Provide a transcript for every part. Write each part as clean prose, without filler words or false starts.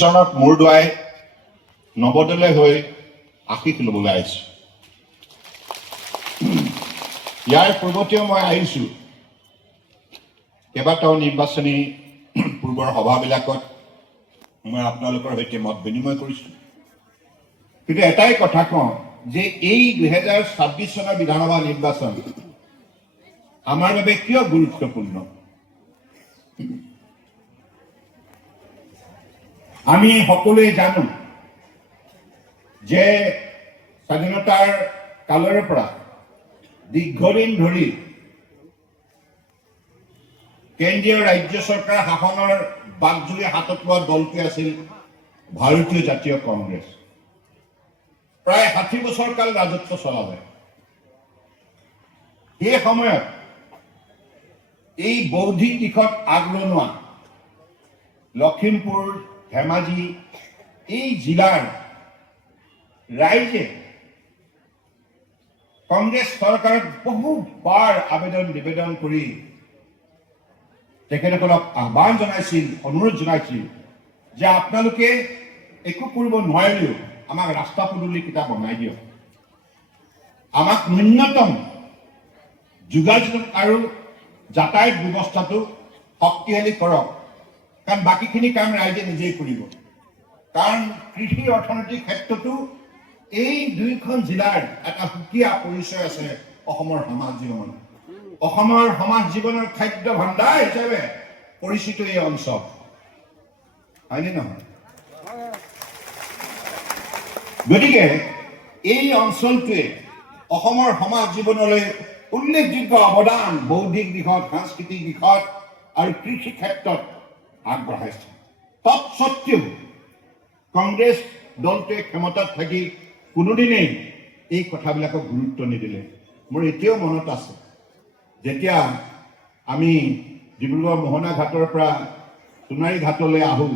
চনত মূৰ দোৱাই নৱদলীয় হৈ আশীষ ল'বলৈ আহিছোঁ। ইয়াৰ পূৰ্বতেও মই আহিছোঁ কেইবাটাও নিৰ্বাচনী পূৰ্বৰ সভাবিলাকত মই আপোনালোকৰ সৈতে মত বিনিময় কৰিছোঁ। কিন্তু এটাই কথা কওঁ যে এই 2026 চনৰ বিধানসভা নিৰ্বাচন আমাৰ বাবে কিয় গুৰুত্বপূৰ্ণ। আমি সকলোৱে জানো যে স্বাধীনতাৰ কালৰে পৰা দীৰ্ঘদিন ধৰি কেন্দ্ৰীয় ৰাজ্য চৰকাৰ শাসনৰ বাগজুৰি হাতত লোৱা দলটোৱে আছিল ভাৰতীয় জাতীয় কংগ্ৰেছ। প্ৰায় 60 বছৰ কাল ৰাজত্ব চলালে। সেই সময়ত এই বৌদ্ধিক দিশত আগৰণুৱা লখিমপুৰ, ধেমাজি এই জিলাৰ ৰাইজে কংগ্ৰেছ চৰকাৰক বহুবাৰ আবেদন নিবেদন কৰি তেখেতসকলক আহ্বান জনাইছিল, অনুৰোধ জনাইছিল যে আপোনালোকে একো কৰিব নোৱাৰিলেও আমাক ৰাস্তা পদূলিকেইটা বনাই দিয়ক, আমাক ন্যূনতম যোগাযোগ আৰু যাতায়াত ব্যৱস্থাটো শক্তিশালী কৰক, কাৰণ বাকীখিনি কাম ৰাইজে নিজেই কৰিব। কাৰণ কৃষি অৰ্থনৈতিক ক্ষেত্ৰতো এই দুইখন জিলাৰ এটা সুকীয়া পৰিচয় আছে। অসমৰ সমাজ জীৱন, অসমৰ সমাজ জীৱনৰ খাদ্য ভাণ্ডাৰ হিচাপে পৰিচিত এই অঞ্চল, হয়নে নহয়? গতিকে এই অঞ্চলটোৱে অসমৰ সমাজ জীৱনলৈ উল্লেখযোগ্য অৱদান বৌদ্ধিক দিশত, সাংস্কৃতিক দিশত আৰু কৃষি ক্ষেত্ৰত আগবঢ়াইছে। তৎসত্বেও কংগ্ৰেছ দলটোৱে ক্ষমতাত থাকি কোনোদিনেই এই কথাবিলাকক গুৰুত্ব নিদিলে। মোৰ এতিয়াও মনত আছে যেতিয়া আমি ডিব্ৰুগড় মোহনা ঘাটৰ পৰা সোণাৰী ঘাটলৈ আহোঁ,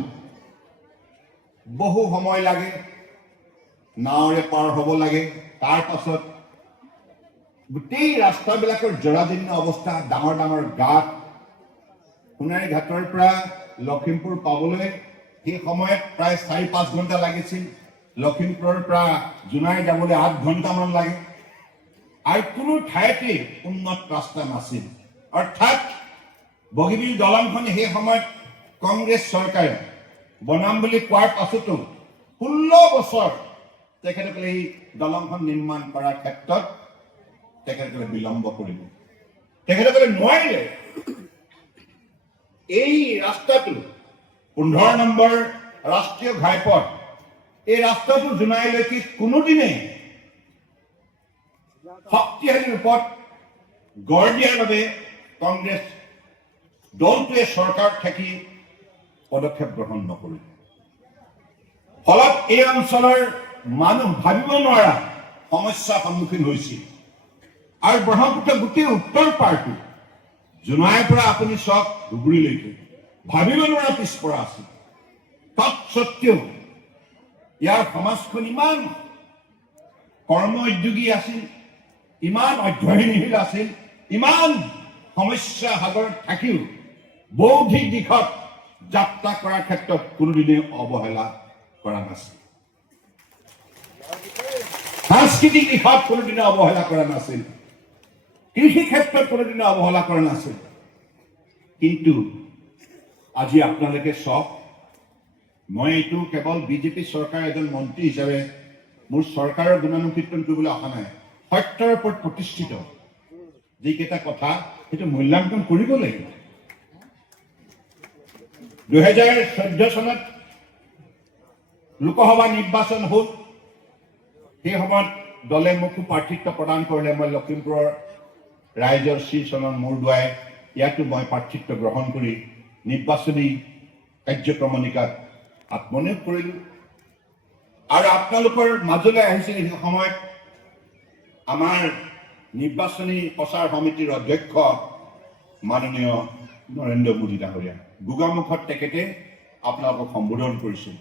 বহু সময় লাগে, নাৱেৰে পাৰ হ'ব লাগে। তাৰ পাছত গোটেই ৰাস্তাবিলাকৰ জৰাজীৰ্ণ অৱস্থা, ডাঙৰ ডাঙৰ গাঁত। সোণাৰী ঘাটৰ পৰা লখিমপুৰ পাবলৈ সেই সময়ত প্ৰায় 4-5 ঘণ্টা লাগিছিল। লখিমপুৰৰ পৰা জোনাই যাবলৈ 8 ঘণ্টামান লাগে। আৰু কোনো ঠাইতে উন্নত ৰাস্তা নাছিল। অৰ্থাৎ বগীবিল দলংখন সেই সময়ত কংগ্ৰেছ চৰকাৰে বনাম বুলি কোৱাৰ পাছতো 16 বছৰ তেখেতসকলে এই দলংখন নিৰ্মাণ কৰাৰ ক্ষেত্ৰত তেখেতসকলে বিলম্ব কৰিব। তেখেতসকলে নোৱাৰিলে। এই ৰাস্তাটো 15 নম্বৰ ৰাষ্ট্ৰীয় ঘাইপথ, এই ৰাস্তাটো জোনাইলৈকে কোনোদিনেই শক্তিশালী ৰূপত গঢ় দিয়াৰ বাবে কংগ্ৰেছ দলটোৱে চৰকাৰত থাকি পদক্ষেপ গ্ৰহণ নকৰিল। ফলত এই অঞ্চলৰ মানুহ ভাবিব নোৱাৰা সমস্যাৰ সন্মুখীন হৈছিল। আৰু ব্ৰহ্মপুত্ৰ গোটেই উত্তৰ পাৰটো জোনাইৰ পৰা আপুনি চাওক ধুবুৰীলৈকে ভাবিব নোৱাৰা পিছপৰা আছিল। তৎসত্বেও ইয়াৰ সমাজখন ইমান কৰ্ম উদ্যোগী আছিল, ইমান অধ্যয়নশীল আছিল, ইমান সমস্যা সাগৰত থাকিও বৌদ্ধিক দিশত যাত্ৰা কৰাৰ ক্ষেত্ৰত কোনোদিনে অৱহেলা কৰা নাছিল। সাংস্কৃতিক দিশত কোনোদিনে অৱহেলা কৰা নাছিল। কৃষি ক্ষেত্ৰত কোনোদিনে অৱহেলা কৰা নাছিল। কিন্তু আজি আপোনালোকে চাওক, মই এইটো কেৱল বিজেপি চৰকাৰৰ এজন মন্ত্ৰী হিচাপে মোৰ চৰকাৰৰ গুণানুকীৰ্তন কৰিবলৈ অহা নাই। সত্যৰ ওপৰত প্ৰতিষ্ঠিত যিকেইটা কথা সেইটো মূল্যাংকন কৰিব লাগিব। 2014 চনত লোকসভা নিৰ্বাচন হ'ল। সেই সময়ত দলে মোকো প্ৰাৰ্থিত্ব প্ৰদান কৰিলে। মই লখিমপুৰৰ ৰাইজৰ চনত মূৰ দোৱাই ইয়াতো মই প্ৰাৰ্থিত্ব গ্ৰহণ কৰি নিৰ্বাচনী কাৰ্যক্ৰমণিকাত আত্মনিয়োগ কৰিলোঁ। আৰু আপোনালোকৰ মাজলৈ আহিছিল সেই সময়ত আমাৰ নিৰ্বাচনী প্ৰচাৰ সমিতিৰ অধ্যক্ষ মাননীয় নৰেন্দ্ৰ মোদী ডাঙৰীয়া। গোগামুখত তেখেতে আপোনালোকক সম্বোধন কৰিছিল।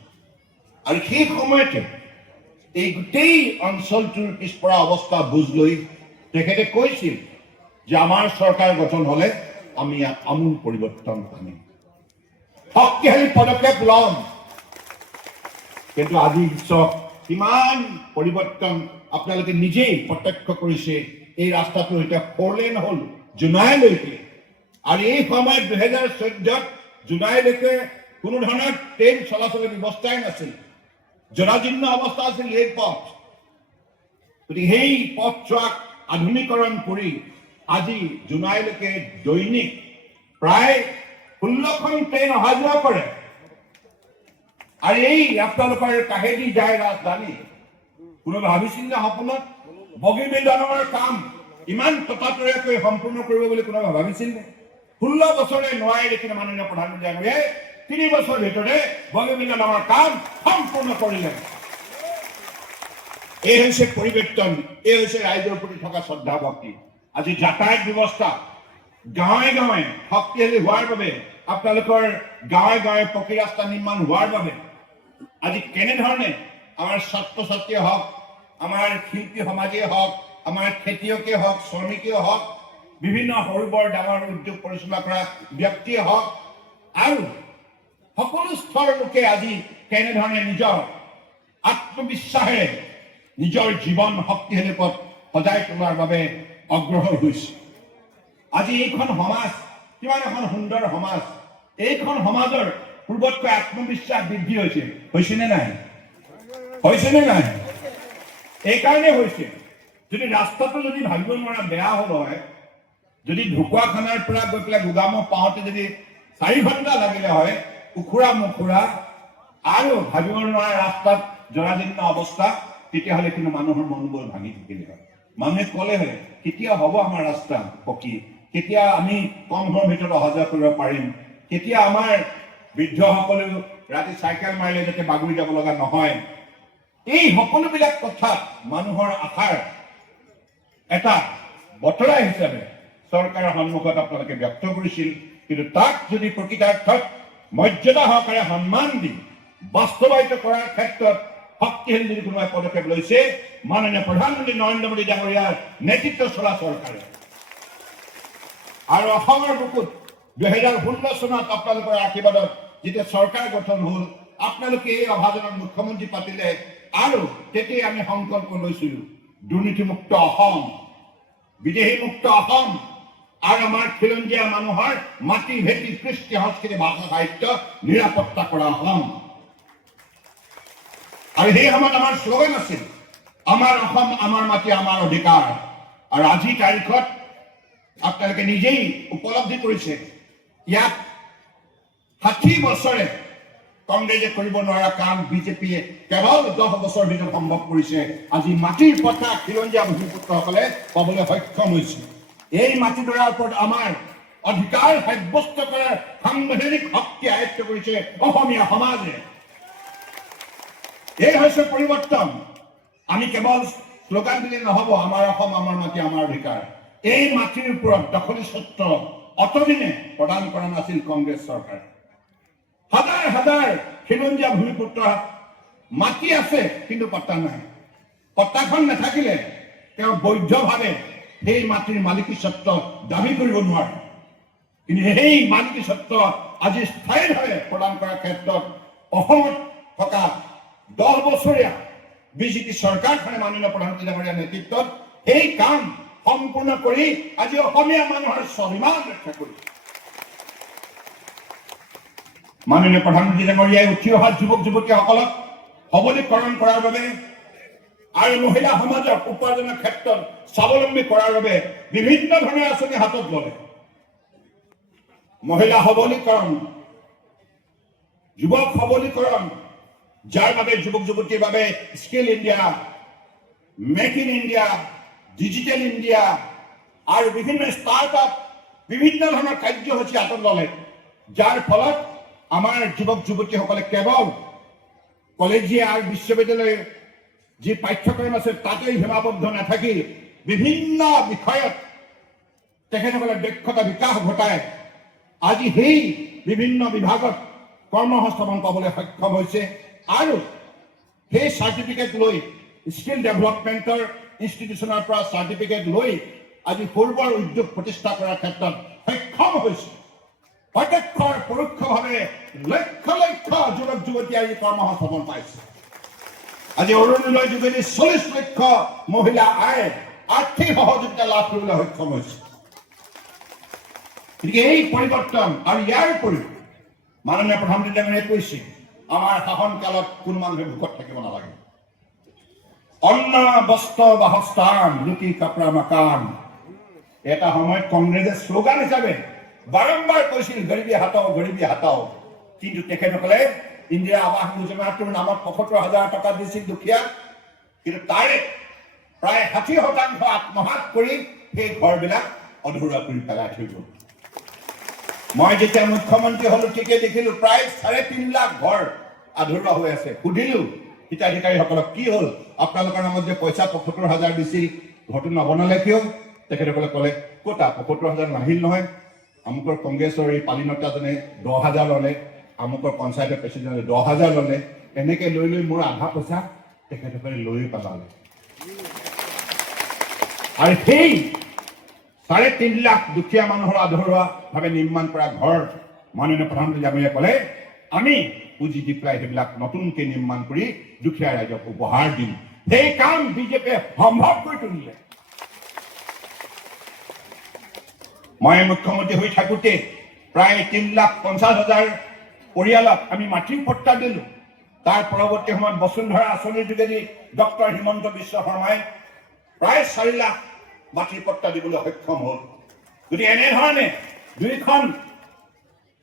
আৰু সেই সময়তে এই গোটেই অঞ্চলটোৰ পিছপৰা অৱস্থা বুজ লৈ তেখেতে কৈছিল যে আমাৰ চৰকাৰ গঠন হ'লে আমি ইয়াত আমূল পৰিৱৰ্তন আনিম, শক্তিশালী পদক্ষেপ ল'ম, কিন্তু আজি চাওক কিমান পৰিৱৰ্তন আপোনালোকে নিজেই প্ৰত্যক্ষ কৰিছে। এই ৰাস্তাটো এতিয়া 4 লেন হ'ল জোনাইলৈকে, আৰু এই সময়ত 2014 জোনাইলৈকে কোনো ধৰণৰ ট্ৰেইন চলাচলৰ ব্যৱস্থাই নাছিল, জৰাজীৰ্ণ অৱস্থা আছিল এই পথ। গতিকে সেই পথছোৱাক আধুনিকৰণ কৰি আজি জোনাইলৈকে দৈনিক প্ৰায় 16খন ট্ৰেইন অহা যোৱা কৰে। আৰু এই আপোনালোকৰ কাষেদি যায় ৰাজধানী। কোনোবা ভাবিছিল নে সপোনত বগীবিল দলঙৰ কাম ইমান ততাতৈয়াকৈ সম্পূৰ্ণ কৰিব বুলি কোনোবা ভাবিছিল নে? 16 বছৰে নোৱাৰি দেখি মাননীয় প্ৰধানমন্ত্ৰী ডাঙৰীয়াই 3 বছৰ ভিতৰতে বগীবিল দলঙৰ কাম সম্পূৰ্ণ কৰিলে। এই হৈছে পৰিৱৰ্তন, এই হৈছে ৰাইজৰ প্ৰতি থকা শ্ৰদ্ধা ভক্তি। আজি যাতায়াত ব্যৱস্থা গাঁৱে গাঁৱে শক্তিশালী হোৱাৰ বাবে, আপোনালোকৰ গাঁৱে গাঁৱে পকী ৰাস্তা নিৰ্মাণ হোৱাৰ বাবে আজি কেনেধৰণে আমাৰ ছাত্ৰ ছাত্ৰীয়ে হওক, আমাৰ শিল্পী সমাজেই হওক, আমাৰ খেতিয়কে হওক, শ্ৰমিকেই হওক, বিভিন্ন সৰু বৰ ডাঙৰ উদ্যোগ পৰিচালনা কৰা ব্যক্তিয়ে হওক, আৰু সকলো স্তৰৰ লোকে আজি কেনেধৰণে নিজৰ আত্মবিশ্বাসেৰে নিজৰ জীৱন শক্তিশালী পথ সজাই তোলাৰ বাবে অগ্ৰসৰ হৈছে। আজি এইখন সমাজ কিমান এখন সুন্দৰ সমাজ। এইখন সমাজৰ পূৰ্বতকৈ আত্মবিশ্বাস বৃদ্ধি হৈছেনে নাই? হৈছেনে নাই? এইকাৰণে হৈছে, যদি ৰাস্তাটো যদি ভাবিব নোৱাৰা বেয়া হ'ল হয়, যদি ঢকুৱাখানাৰ পৰা গৈ পেলাই গোগামুখ পাওঁতে যদি 4 ঘণ্টা লাগিলে হয়, উখুৰা মুখুৰা আৰু ভাবিব নোৱাৰা ৰাস্তাত জৰাজীৰ্ণ অৱস্থা, তেতিয়াহ'লে কিন্তু মানুহৰ মনবোৰ ভাঙি থাকিলে হয়। মানুহে ক'লে হয় কেতিয়া হ'ব আমাৰ ৰাস্তা পকী, কেতিয়া আমি কম সময়ৰ ভিতৰত অহা যোৱা কৰিব পাৰিম, কেতিয়া আমাৰ বৃদ্ধসকলেও ৰাতি চাইকেল মাৰিলে যাতে বাগৰি যাব লগা নহয়। এই সকলোবিলাক কথাত মানুহৰ আশাৰ এটা বতৰা হিচাপে চৰকাৰৰ সন্মুখত আপোনালোকে ব্যক্ত কৰিছিল। কিন্তু তাক যদি প্ৰকৃতাৰ্থত মৰ্যাদা সহকাৰে সন্মান দি বাস্তৱায়িত কৰাৰ ক্ষেত্ৰত শক্তিশালী যদি কোনোবাই পদক্ষেপ লৈছে, মাননীয় প্ৰধানমন্ত্ৰী নৰেন্দ্ৰ মোদী ডাঙৰীয়াৰ নেতৃত্বত চলা চৰকাৰে। আৰু অসমৰ বুকুত 2016 চনত আপোনালোকৰ আশীৰ্বাদত যেতিয়া চৰকাৰ গঠন হ'ল, আপোনালোকে এই অভাজনত মুখ্যমন্ত্ৰী পাতিলে, আৰু তেতিয়াই আমি সংকল্প লৈছিলো দুৰ্নীতিমুক্ত অসম, বিদেশীমুক্ত অসম, আৰু আমাৰ খিলঞ্জীয়া মানুহৰ মাটি ভেটি কৃষ্টি সংস্কৃতি ভাষা সাহিত্য নিৰাপত্তা কৰা অসম। আৰু সেই সময়ত আমাৰ শ্লোগান আছিল আমাৰ অসম, আমাৰ মাটি, আমাৰ অধিকাৰ। আৰু আজিৰ তাৰিখত আপোনালোকে নিজেই উপলব্ধি কৰিছে, ইয়াত 60 বছৰে কংগ্ৰেছে কৰিব নোৱাৰা কাম বিজেপিয়ে কেৱল 10 বছৰ ভিতৰত সম্ভৱ কৰিছে। আজি মাটিৰ পথা খিলঞ্জীয়া ভূমিপুত্ৰসকলে পাবলৈ সক্ষম হৈছে। এই মাটিডৰাৰ ওপৰত আমাৰ অধিকাৰ সাব্যস্ত কৰাৰ সাংবিধানিক শক্তি আয়ত্ত কৰিছে অসমীয়া সমাজে। এই হৈছে পৰিৱৰ্তন। আমি কেৱল শ্লোগান দিলে নহ'ব, আমাৰ অসম, আমাৰ মাটি, আমাৰ অধিকাৰ। এই মাটিৰ ওপৰত দখলী স্বত্ব অতদিনে প্ৰদান কৰা নাছিল কংগ্ৰেছ চৰকাৰে। হাজাৰ হাজাৰ খিলঞ্জীয়া ভূমিপুত্ৰৰ মাটি আছে, কিন্তু পট্টা নাই। পট্টাখন নাথাকিলে তেওঁ বৈধভাৱে সেই মাটিৰ মালিকী স্বত্ব দাবী কৰিব নোৱাৰে। কিন্তু সেই মালিকী স্বত্ব আজি স্থায়ীভাৱে প্ৰদান কৰাৰ ক্ষেত্ৰত অসমত থকা 10 বছৰীয়া বিজেপি চৰকাৰখনে মাননীয় প্ৰধানমন্ত্ৰী ডাঙৰীয়াৰ নেতৃত্বত সেই কাম সম্পূৰ্ণ কৰি আজি অসমীয়া মানুহৰ স্বাভিমান ৰক্ষা কৰিছে। মাননীয় প্ৰধানমন্ত্ৰী ডাঙৰীয়াই উঠি অহা যুৱক যুৱতীসকলক সবলীকৰণ কৰাৰ বাবে আৰু মহিলা সমাজক উপাৰ্জনৰ ক্ষেত্ৰত স্বাৱলম্বী কৰাৰ বাবে বিভিন্ন ধৰণৰ আঁচনি হাতত ল'লে। মহিলা সবলীকৰণ, যুৱক সবলীকৰণ, যাৰ বাবে যুৱক যুৱতীৰ বাবে skill India, make in India, digital India আৰু বিভিন্ন ষ্টাৰ্টআপ, বিভিন্ন ধৰণৰ কাৰ্যসূচী হাতত ল'লে, যাৰ ফলত আমাৰ যুৱক যুৱতীসকলে কেৱল কলেজীয়া আৰু বিশ্ববিদ্যালয়ৰ যি পাঠ্যক্ৰম আছে তাতেই সীমাবদ্ধ নাথাকি বিভিন্ন বিষয়ত তেখেতসকলে দক্ষতা বিকাশ ঘটাই আজি সেই বিভিন্ন বিভাগত কৰ্মসংস্থাপন পাবলৈ সক্ষম হৈছে। আৰু সেই চাৰ্টিফিকেট লৈ স্কিল ডেভেলপমেণ্টৰ ইনষ্টিটিউচনৰ পৰা চাৰ্টিফিকেট লৈ আজি সৰু বৰ উদ্যোগ প্ৰতিষ্ঠা কৰাৰ ক্ষেত্ৰত সক্ষম হৈছে। প্ৰত্যক্ষ পৰোক্ষভাৱে লক্ষ লক্ষ যুৱক যুৱতী আজি কৰ্মসংস্থাপন পাইছে। আজি অৰুণোদয় যোগেদি 40 লক্ষ মহিলা আৰ্থিক সহযোগিতা লাভ কৰিবলৈ সক্ষম হৈছে। গতিকে এই পৰিৱৰ্তন আৰু ইয়াৰ উপৰিও মাননীয় প্ৰধানমন্ত্ৰী ডাঙৰীয়াই কৈছে আমাৰ শাসনকালত কোনো মানুহে ভোকত থাকিব নালাগে। অন্ন বস্ত্ৰ বাসস্থান ৰুটি কাপৰা মাকান এটা সময়ত কংগ্ৰেছে শ্লোগান হিচাপে বাৰম্বাৰ কৈছিল গৰীবী হাটাও, কিন্তু তেখেতসকলে ইন্দিৰা আৱাস যোজনাটোৰ নামত ৭৫,০০০ টকা দিছিল দুখীয়াক, কিন্তু তাৰে প্ৰায় ৬০% আত্মসাৎ কৰি সেই ঘৰবিলাক অধৰুৱা কৰি পেলাই থৈ গ'ল। মই যেতিয়া মুখ্যমন্ত্ৰী হলো তেতিয়া দেখিলো প্ৰায় ৩.৫ লাখ ঘৰ আধৰুৱা হৈ আছে। সুধিলো হিতাধিকাৰীসকলক কি হ'ল, আপোনালোকৰ নামত যে পইচা ৭৫,০০০ দিছিল ঘৰটো নবনালে কিয়? তেখেতসকলে ক'লে ক'তা ৭৫,০০০ নাহিল নহয়, আমুকৰ কংগ্ৰেছৰ এই পালিনতাজনে ১০,০০০ ল'লে, আমুকৰ পঞ্চায়তৰ প্ৰেচিডেণ্টে ১০,০০০ ল'লে, এনেকৈ লৈ মোৰ আধা পইচা তেখেতসকলে লৈ পেলালে। আৰু সেই ৩.৫ লাখ দুখীয়া মানুহৰ আধৰুৱাভাৱে নিৰ্মাণ কৰা ঘৰ মাননীয় প্ৰধানমন্ত্ৰী ডাঙৰীয়াই ক'লে আমি পুঁজি দি পেলাই সেইবিলাক নতুনকৈ নিৰ্মাণ কৰি দুখীয়া ৰাইজক উপহাৰ দিম। সেই কাম বিজেপিয়ে সম্ভৱ কৰি তুলিলে। মই মুখ্যমন্ত্ৰী হৈ থাকোঁতে প্ৰায় ৩,৫০,০০০ পৰিয়ালক আমি মাটিৰ পট্টা দিলো। তাৰ পৰৱৰ্তী সময়ত বসুন্ধৰা আঁচনিৰ যোগেদি ডক্টৰ হিমন্ত বিশ্ব শৰ্মাই প্ৰায় ৪ লাখ মাটিৰ পট্টা দিবলৈ সক্ষম হ'ল। গতিকে এনেধৰণে দুইখন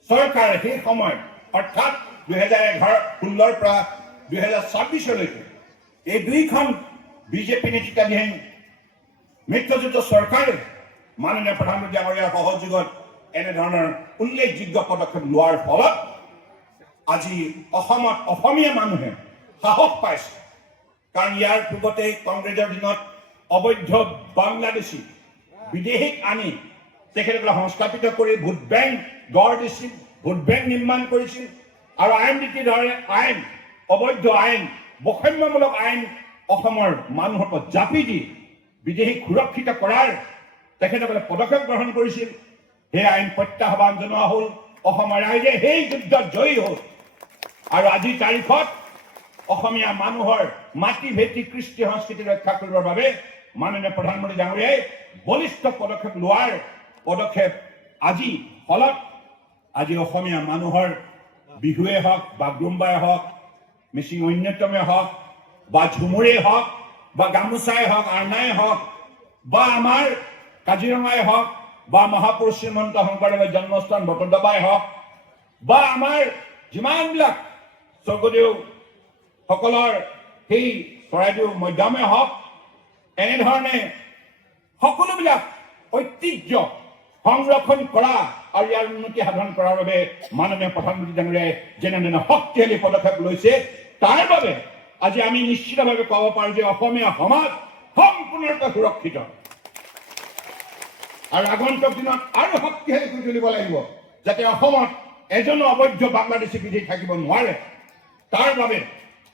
চৰকাৰে সেই সময়ত অৰ্থাৎ ২০১১-১৬ৰ পৰা ২০২৬লৈকে এই দুইখন বিজেপি নেতৃত্বাধীন মিত্ৰজোঁটৰ চৰকাৰে মাননীয় প্ৰধানমন্ত্ৰী ডাঙৰীয়াৰ সহযোগত এনেধৰণৰ উল্লেখযোগ্য পদক্ষেপ লোৱাৰ ফলত আজি অসমত অসমীয়া মানুহে সাহস পাইছে। কাৰণ ইয়াৰ পূৰ্বতে কংগ্ৰেছৰ দিনত অবৈধ বাংলাদেশী বিদেশীক আনি তেখেতসকলে সংস্থাপিত কৰি ভোট বেংক গঢ় দিছিল, ভোট বেংক নিৰ্মাণ কৰিছিল আৰু আইন নীতিৰ ধৰণে অবৈধ আইন, বৈষম্যমূলক আইন অসমৰ মানুহৰ ওপৰত জাপি দি বিদেশীক সুৰক্ষিত কৰাৰ তেখেতসকলে পদক্ষেপ গ্ৰহণ কৰিছিল। সেই আইন প্ৰত্যাহ্বান জনোৱা হ'ল, অসমৰ ৰাইজে সেই যুদ্ধত জয়ী হ'ল আৰু আজিৰ তাৰিখত অসমীয়া মানুহৰ মাটি ভেটি কৃষ্টি সংস্কৃতি ৰক্ষা কৰিবৰ বাবে মাননীয় প্ৰধানমন্ত্ৰী ডাঙৰীয়াই বলিষ্ঠ পদক্ষেপ লোৱাৰ পদক্ষেপ আজি ফলত আজি অসমীয়া মানুহৰ বিহুৱে হওক, বাগৰুম্বাই হওক, মিচিং ঐন্যতমে হওক বা ঝুমুৰেই হওক বা গামোচাই হওক, আৰনাই হওক বা আমাৰ কাজিৰঙাই হওক বা মহাপুৰুষ শ্ৰীমন্ত শংকৰদেৱৰ জন্মস্থান বটদ্ৰৱাই হওক বা আমাৰ যিমানবিলাক স্বৰ্গদেউ সকলৰ সেই চৰাইদেউ মৈদামে হওক, এনেধৰণে সকলোবিলাক ঐতিহ্য সংৰক্ষণ কৰা আৰু ইয়াৰ উন্নতি সাধন কৰাৰ বাবে মাননীয় প্ৰধানমন্ত্ৰী ডাঙৰীয়াই যেনেধৰণে শক্তিশালী পদক্ষেপ লৈছে, তাৰ বাবে আজি আমি নিশ্চিতভাৱে ক'ব পাৰোঁ যে অসমীয়া সমাজ সম্পূৰ্ণৰূপে সুৰক্ষিত। আৰু আগন্তুক দিনত আৰু শক্তিশালী কৰি তুলিব লাগিব যাতে অসমত এজনো অবৈধ বাংলাদেশী বিদেশী থাকিব নোৱাৰে। তাৰ বাবে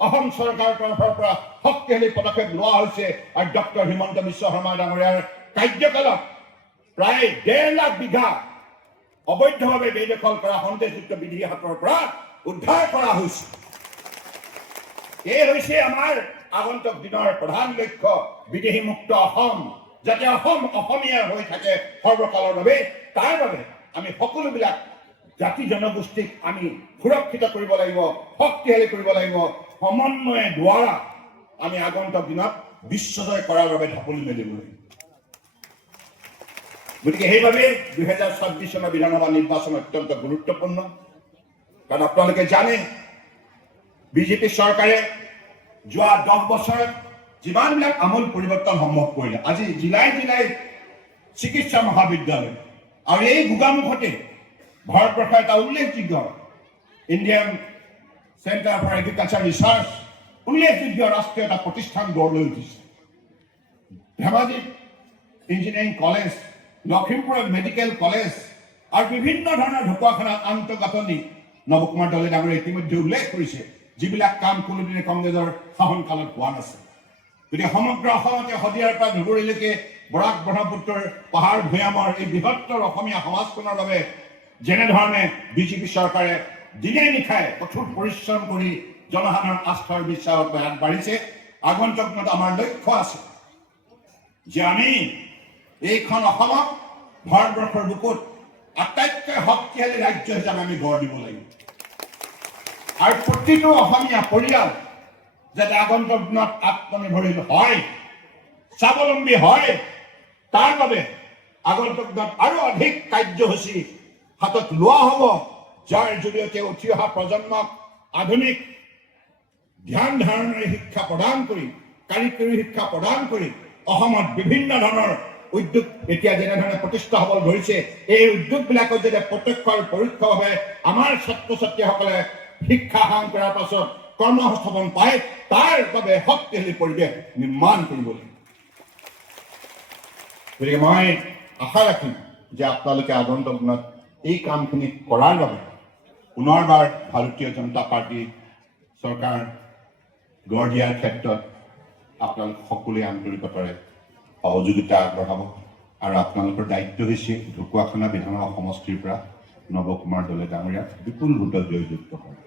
অসম চৰকাৰৰ তৰফৰ পৰা শক্তিশালী পদক্ষেপ লোৱা হৈছে আৰু ডক্টৰ হিমন্ত বিশ্ব শৰ্মা ডাঙৰীয়াৰ কাৰ্যকালত প্ৰায় ১.৫ লাখ বিঘা অবৈধভাৱে বেদখল কৰা সন্দেহযুক্ত বিদেশী হাতৰ পৰা উদ্ধাৰ কৰা হৈছে। এই হৈছে আমাৰ আগন্তুক দিনৰ প্ৰধান লক্ষ্য, বিদেশী মুক্ত অসম, যাতে অসম অসমীয়াৰ হৈ থাকে সৰ্বকালৰ বাবে। তাৰ বাবে আমি সকলোবিলাক জাতি জনগোষ্ঠীক আমি সুৰক্ষিত কৰিব লাগিব, শক্তিশালী কৰিব লাগিব। সমন্বয় দ্বাৰা আমি আগন্তুক দিনত বিশ্বজয় কৰাৰ বাবে ঢাপলি মেলিব লাগিব। গতিকে সেইবাবে ২০২৬ চনৰ বিধানসভা নিৰ্বাচন অত্যন্ত গুৰুত্বপূৰ্ণ। কাৰণ আপোনালোকে জানে বিজেপি চৰকাৰে যোৱা ১০ বছৰত যিমানবিলাক আমূল পৰিৱৰ্তন সম্ভৱ কৰিলে। আজি জিলাই জিলাই চিকিৎসা মহাবিদ্যালয় আৰু এই গোগামুখতে ভাৰতবৰ্ষৰ এটা উল্লেখযোগ্য Indian centre for agriculture research উল্লেখযোগ্য ৰাষ্ট্ৰীয় এটা প্ৰতিষ্ঠান গঢ় লৈ উঠিছে। ধেমাজিত ইঞ্জিনিয়াৰিং কলেজ, লখিমপুৰত মেডিকেল কলেজ আৰু বিভিন্ন ধৰণৰ ঢকুৱাখানাত আন্তঃগাঁথনি নৱকুমাৰ দলে ডাঙৰীয়াই ইতিমধ্যে উল্লেখ কৰিছে, যিবিলাক কাম কোনোদিনে কংগ্ৰেছৰ শাসনকালত হোৱা নাছিল। গতিকে সমগ্ৰ অসমতে শদিয়াৰ পৰা ধুবুৰীলৈকে বৰাক ব্ৰহ্মপুত্ৰৰ পাহাৰ ভৈয়ামৰ এই বৃহত্তৰ অসমীয়া সমাজখনৰ বাবে যেনেধৰণে বিজেপি চৰকাৰে দিনে নিশাই কঠোৰ পৰিশ্ৰম কৰি জনসাধাৰণ আস্থাৰ বিশ্বাসত আগবাঢ়িছে। আগন্তুক দিনত আমাৰ লক্ষ্য আছে যে আমি এইখন অসমক ভাৰতবৰ্ষৰ বুকুত আটাইতকৈ শক্তিশালী ৰাজ্য হিচাপে আমি গঢ় দিব লাগিব আৰু প্ৰতিটো অসমীয়া পৰিয়াল যাতে আগন্তুক দিনত আত্মনিৰ্ভৰশীল হয়, স্বাৱলম্বী হয়, তাৰ বাবে আগন্তুক দিনত আৰু অধিক কাৰ্যসূচী হাতত লোৱা হ'ব, যাৰ জৰিয়তে উঠি অহা প্ৰজন্মক আধুনিক ধ্যান ধাৰণেৰে শিক্ষা প্ৰদান কৰি, কাৰিকৰী শিক্ষা প্ৰদান কৰি অসমত বিভিন্ন ধৰণৰ উদ্যোগ এতিয়া যেনেধৰণে প্ৰতিষ্ঠা হ'বলৈ ধৰিছে, এই উদ্যোগবিলাকত যাতে প্ৰত্যক্ষ আৰু পৰোক্ষভাৱে আমাৰ ছাত্ৰ ছাত্ৰীসকলে শিক্ষা সাং কৰাৰ পাছত কৰ্মসংস্থাপন পায়, তাৰ বাবে শক্তিশালী পৰিৱেশ নিৰ্মাণ কৰিব লাগিব। গতিকে মই আশা ৰাখিম যে আপোনালোকে আগন্তুক দিনত এই কামখিনি কৰাৰ বাবে পুনৰবাৰ ভাৰতীয় জনতা পাৰ্টী চৰকাৰ গঢ় দিয়াৰ ক্ষেত্ৰত আপোনালোক সকলোৱে আন্তৰিকতাৰে সহযোগিতা আগবঢ়াব আৰু আপোনালোকৰ দায়িত্ব হৈছে ঢকুৱাখানা বিধানসভা সমষ্টিৰ পৰা নৱ কুমাৰ দলে ডাঙৰীয়াক বিপুল ভোটত জয়যুক্ত কৰে।